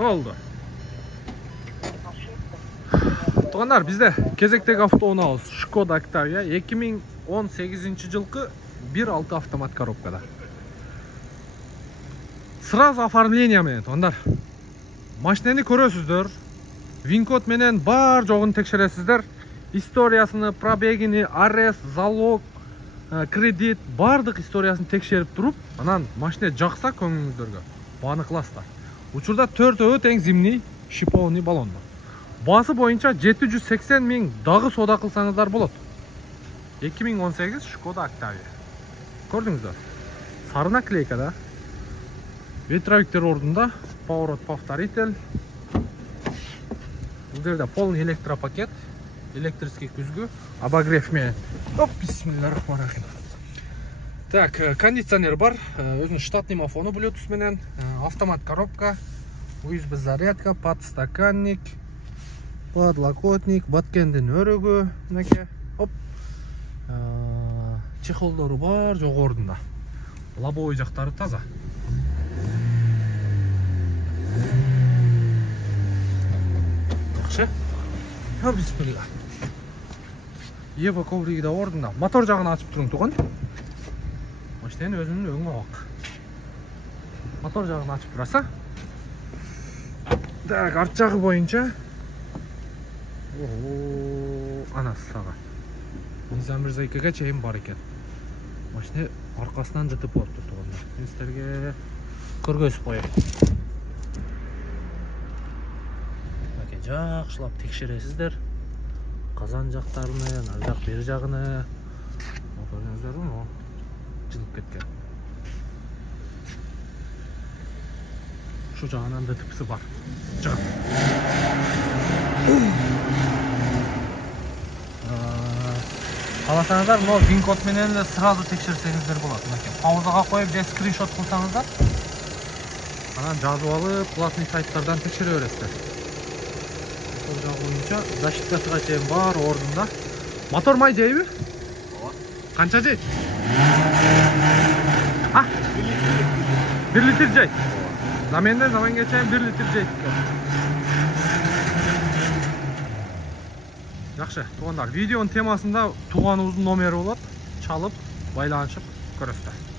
Болду. Тугандар, бизде кезектеги автоунаабыз Skoda Octavia 2018-жылкы 1.6 автомат коробкада. Сразу оформление менен, тугандар. Машинени көрөсүздөр. Вин-код менен бар жогун текшересиздер. Историясыны, пробегини, арес, залог, кредит, бардык историясын текшерип туруп, анан машина жакса көңүңүздөргө бааны кыласыздар. Учурда 4 тең зимний шиповный баллон бар. Басы боюнча 780 000 дагы соода кылсаңыздар болот. 2018 Skoda Octavia. Көрдүңүздөр? Сары наклейкада. Ветровиктер ордунда, поворот повторитель. Бул жерде полный электропакет, электрический күзгү, обогрев менен. Оп, бисмиллахиррахманиррахим. Так, кондиционер бар, өзүнүн штатный мафону Bluetooth менен, автомат коробка, USB зарядка, подстаканник, подлокотник, баткендин өрөгү, мынакей. Оп. Чехолдору бар, жогу ордунда. Лобовой жактары таза. Жакшы. Бисмилла. Ева ковриги да ордунда. Мотор жагын ачып туруң, туган. Машинанын өзүнүн өңү ак. Мотор жагын ачып тураса. Так, арт жагы боюнча. Ана сага. Низам Мирзаевке чейин бар экен. Машина аркасынан жытып болуп тур, тугандар. Мен силерге көргөзүп коеюн. Жакшылап текшересиздер. Казан жактарыны, ар жак бери жагыны. Көрүңүздөрбү? Жылып кеткен. Şu jagынан да типси бар. Кааласаңыздар, мына вин-код менен сразу текшерсеңиздер болот. Мынакей паузага коюп, же скриншот кылсаңыздар, анан жазып алып, платный сайттардан текшере бересиздер. Сол жагы боюнча защиткасыга чейин бар ордунда. Мотор май жейби? Ооба. Канча жейт? 1 литр жейт. Заменден заманга чейин 1 литр жейт. Жакшы, тугандар, видеонун темасында тууганыбыздын номери болот. Чалып, байланышып көрөсүздөр.